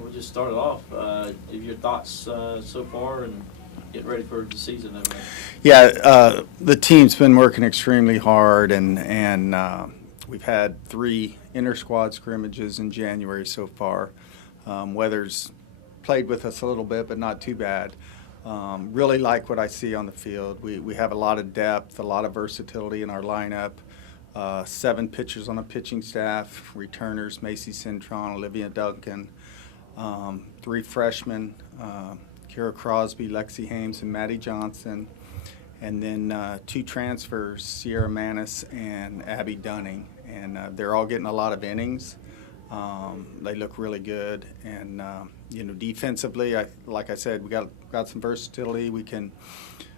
We'll just start it off. Give your thoughts so far and get ready for the season. Yeah, the team's been working extremely hard, and we've had 3 inter-squad scrimmages in January so far. Weather's played with us a little bit, but not too bad. Really like what I see on the field. We have a lot of depth, a lot of versatility in our lineup. 7 pitchers on the pitching staff, returners, Macy Cintron, Olivia Duncan, 3 freshmen, Kara Crosby, Lexi Hames, and Maddie Johnson, and then 2 transfers, Sierra Manis and Abby Dunning, and they're all getting a lot of innings. They look really good, and defensively, like I said, we got some versatility. We can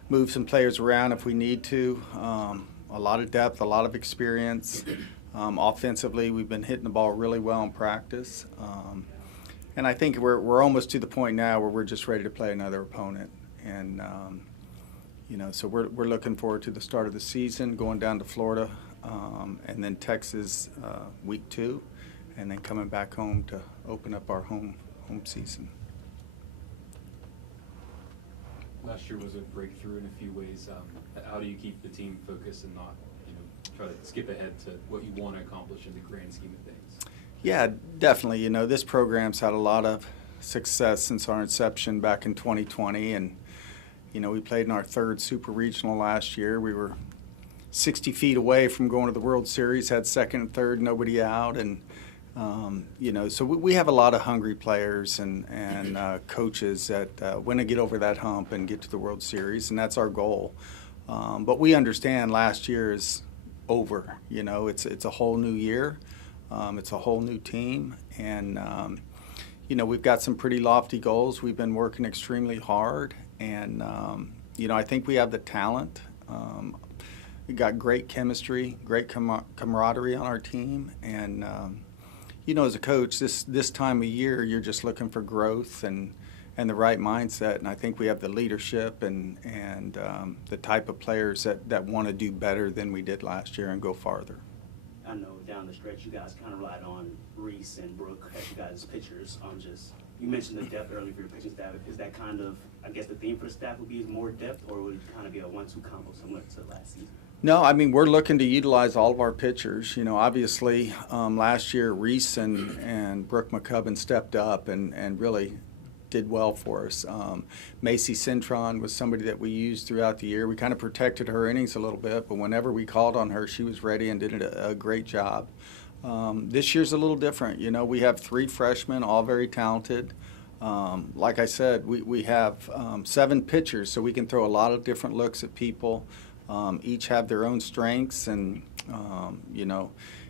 move some players around if we need to. A lot of depth, a lot of experience. Offensively, we've been hitting the ball really well in practice. And I think we're almost to the point now where we're just ready to play another opponent. And, so we're looking forward to the start of the season, going down to Florida, and then Texas week 2, and then coming back home to open up our home season. Last year was a breakthrough in a few ways. How do you keep the team focused and not, try to skip ahead to what you want to accomplish in the grand scheme of things? Yeah, definitely. This program's had a lot of success since our inception back in 2020, and we played in our 3rd Super Regional last year. We were 60 feet away from going to the World Series, had 2nd and 3rd, nobody out, and so we have a lot of hungry players and coaches that want to get over that hump and get to the World Series, and that's our goal. But we understand last year is over. It's a whole new year. It's a whole new team, and we've got some pretty lofty goals. We've been working extremely hard, and I think we have the talent. We got great chemistry, great camaraderie on our team, and as a coach, this time of year, you're just looking for growth and the right mindset, and I think we have the leadership and the type of players that want to do better than we did last year and go farther. I know down the stretch you guys kind of relied on Reese and Brooke as you guys pitchers. You mentioned the depth earlier for your pitching staff. Is that kind of, I guess, the theme for the staff would be more depth, or would it kind of be a 1-2 combo similar to last season? No, I mean, we're looking to utilize all of our pitchers. Obviously, last year Reese and Brooke McCubbin stepped up and really did well for us. Macy Cintron was somebody that we used throughout the year. We kind of protected her innings a little bit, but whenever we called on her, she was ready and did a great job. This year's a little different. We have 3 freshmen, all very talented. Like I said, we have 7 pitchers, so we can throw a lot of different looks at people. Each have their own strengths, and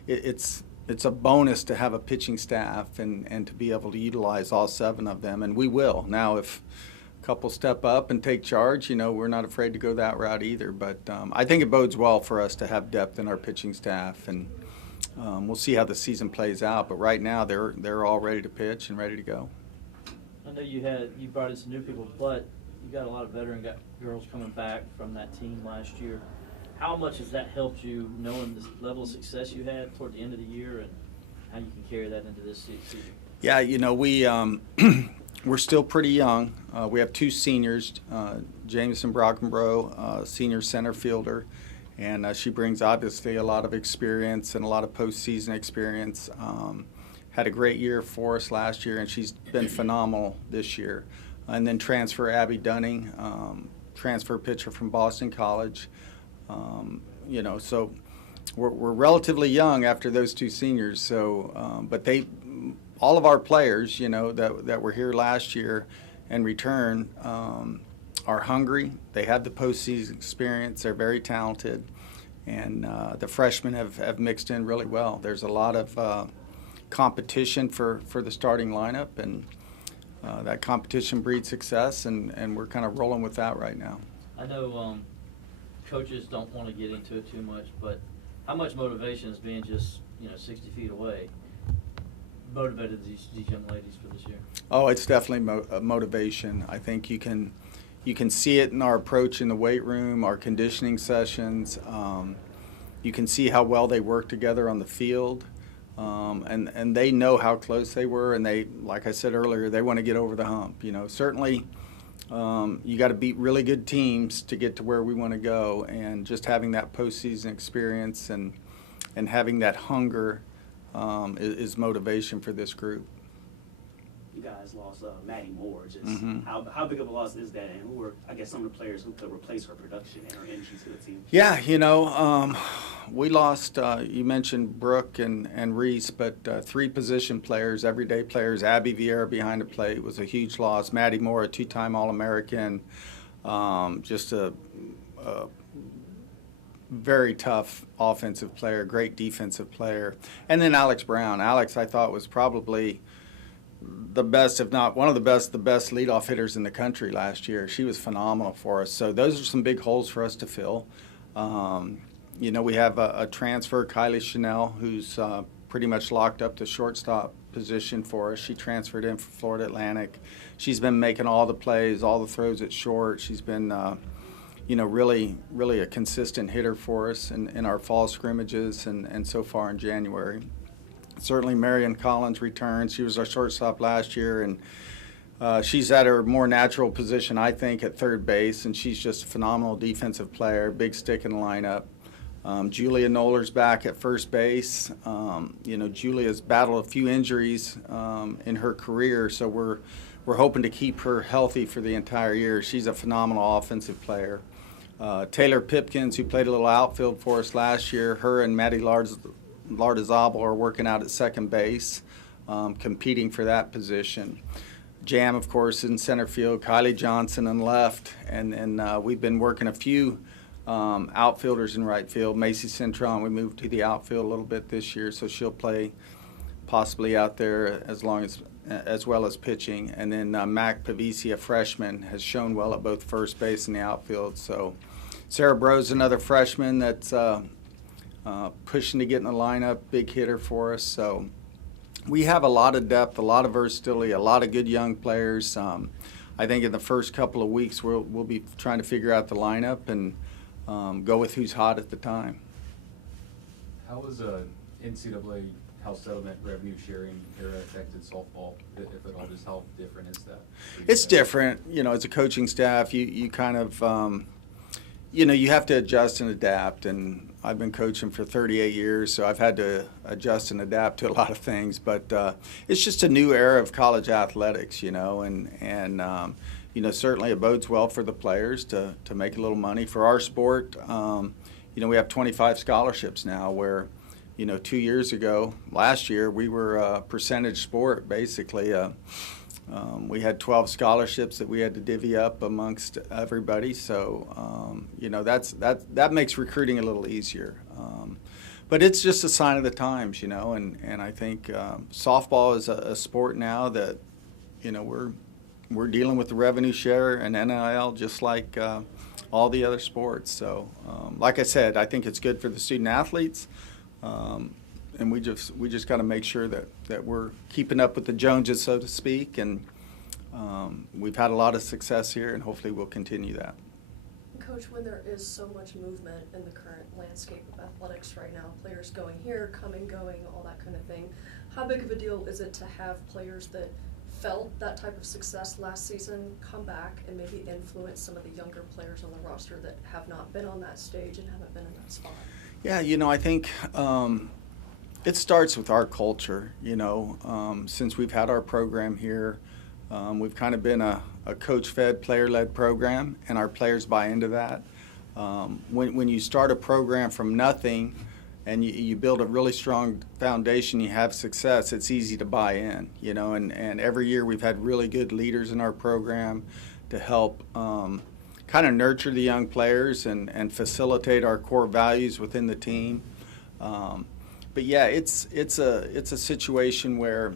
it's a bonus to have a pitching staff and to be able to utilize all 7 of them, and we will. Now, if a couple step up and take charge, we're not afraid to go that route either. But I think it bodes well for us to have depth in our pitching staff, and we'll see how the season plays out. But right now, they're all ready to pitch and ready to go. I know you brought in some new people, but you got a lot of veteran girls coming back from that team last year. How much has that helped you, knowing the level of success you had toward the end of the year, and how you can carry that into this season? Yeah, we're still pretty young. We have 2 seniors, Jameson Brockenbrough, senior center fielder, and she brings obviously a lot of experience and a lot of postseason experience. Had a great year for us last year, and she's been phenomenal this year. And then transfer Abby Dunning, transfer pitcher from Boston College. So we're relatively young after those 2 seniors. So, but all of our players, that were here last year and return, are hungry. They have the postseason experience. They're very talented, and the freshmen have mixed in really well. There's a lot of competition for the starting lineup, and that competition breeds success, and we're kind of rolling with that right now. I know coaches don't want to get into it too much, but how much motivation is being just 60 feet away motivated these young ladies for this year? Oh, it's definitely motivation. I think you can see it in our approach in the weight room, our conditioning sessions. You can see how well they work together on the field. and they know how close they were, and they, like I said earlier, they want to get over the hump. Certainly you got to beat really good teams to get to where we want to go, and just having that postseason experience and having that hunger is motivation for this group. You guys lost Maddie Moore. Just Mhm. how big of a loss is that, and who were, I guess, some of the players who could replace her production and her energy to the team? Yeah, we lost, you mentioned Brooke and Reese, but 3 position players, everyday players. Abby Vieira behind the plate was a huge loss. Maddie Moore, a 2-time All-American, just a very tough offensive player, great defensive player. And then Alex Brown. Alex, I thought, was probably the best, if not one of the best leadoff hitters in the country last year. She was phenomenal for us. So those are some big holes for us to fill. We have a transfer, Kylie Chanel, who's pretty much locked up the shortstop position for us. She transferred in from Florida Atlantic. She's been making all the plays, all the throws at short. She's been, really a consistent hitter for us in our fall scrimmages and so far in January. Certainly Marion Collins returns. She was our shortstop last year, and she's at her more natural position, I think, at third base, and she's just a phenomenal defensive player, big stick in the lineup. Julia Knoller's back at first base. Julia's battled a few injuries in her career, so we're hoping to keep her healthy for the entire year. She's a phenomenal offensive player. Taylor Pipkins, who played a little outfield for us last year, her and Maddie Lardizabal are working out at second base, competing for that position. Jam, of course, in center field. Kylie Johnson in left, and we've been working a few outfielders in right field. Macy Cintron, we moved to the outfield a little bit this year, so she'll play possibly out there as well as pitching. And then Mac Pavisi, a freshman, has shown well at both first base and the outfield. So Sarah Bro's another freshman that's pushing to get in the lineup, big hitter for us. So we have a lot of depth, a lot of versatility, a lot of good young players. I think in the first couple of weeks we'll be trying to figure out the lineup and go with who's hot at the time. How has NCAA House settlement revenue sharing era affected softball, if at all? Just how different is that? It's different. As a coaching staff, you kind of, you have to adjust and adapt. And I've been coaching for 38 years, so I've had to adjust and adapt to a lot of things. But it's just a new era of college athletics, and certainly it bodes well for the players to make a little money. For our sport, we have 25 scholarships now where, 2 years ago, last year, we were a percentage sport, basically. We had 12 scholarships that we had to divvy up amongst everybody. So, that makes recruiting a little easier. But it's just a sign of the times, and I think softball is a sport now that, we're dealing with the revenue share and NIL just like all the other sports. So, like I said, I think it's good for the student athletes. And we just got to make sure that we're keeping up with the Joneses, so to speak, and we've had a lot of success here, and hopefully we'll continue that. Coach, when there is so much movement in the current landscape of athletics right now, players going here, coming, going, all that kind of thing, how big of a deal is it to have players that felt that type of success last season come back and maybe influence some of the younger players on the roster that have not been on that stage and haven't been in that spot? Yeah, I think it starts with our culture. Since we've had our program here, we've kind of been a coach-fed, player-led program, and our players buy into that. When you start a program from nothing and you build a really strong foundation, you have success, it's easy to buy in, and every year we've had really good leaders in our program to help kind of nurture the young players and facilitate our core values within the team. But yeah, it's a situation where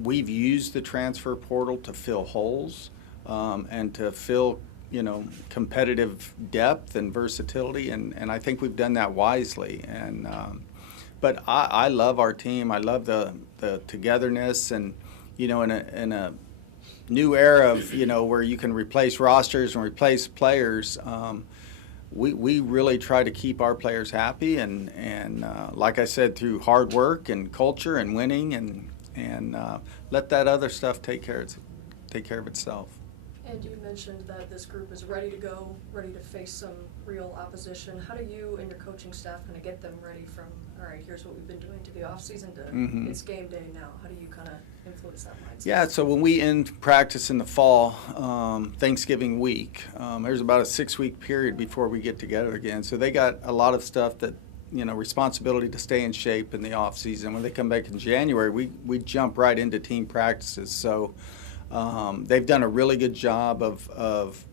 we've used the transfer portal to fill holes and to fill competitive depth and versatility, and I think we've done that wisely. And but I love our team. I love the togetherness, and in a new era of where you can replace rosters and replace players. we really try to keep our players happy, and like I said, through hard work and culture and winning, and let that other stuff take care of itself. And you mentioned that this group is ready to go, ready to face some real opposition. How do you and your coaching staff kind of get them ready from, all right, here's what we've been doing to the off-season to it's game day now? How do you kind of influence that mindset? Yeah, so when we end practice in the fall, Thanksgiving week, there's about a 6-week period before we get together again. So they got a lot of stuff that, responsibility to stay in shape in the off season. When they come back in January, we jump right into team practices. So they've done a really good job of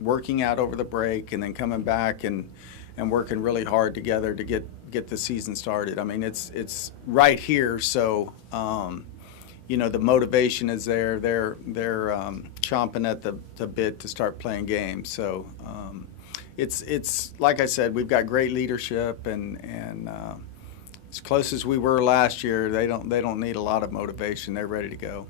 working out over the break and then coming back and working really hard together to get the season started. I mean, it's right here, so the motivation is there. They're chomping at the bit to start playing games. So it's like I said, we've got great leadership, and as close as we were last year, they don't need a lot of motivation. They're ready to go.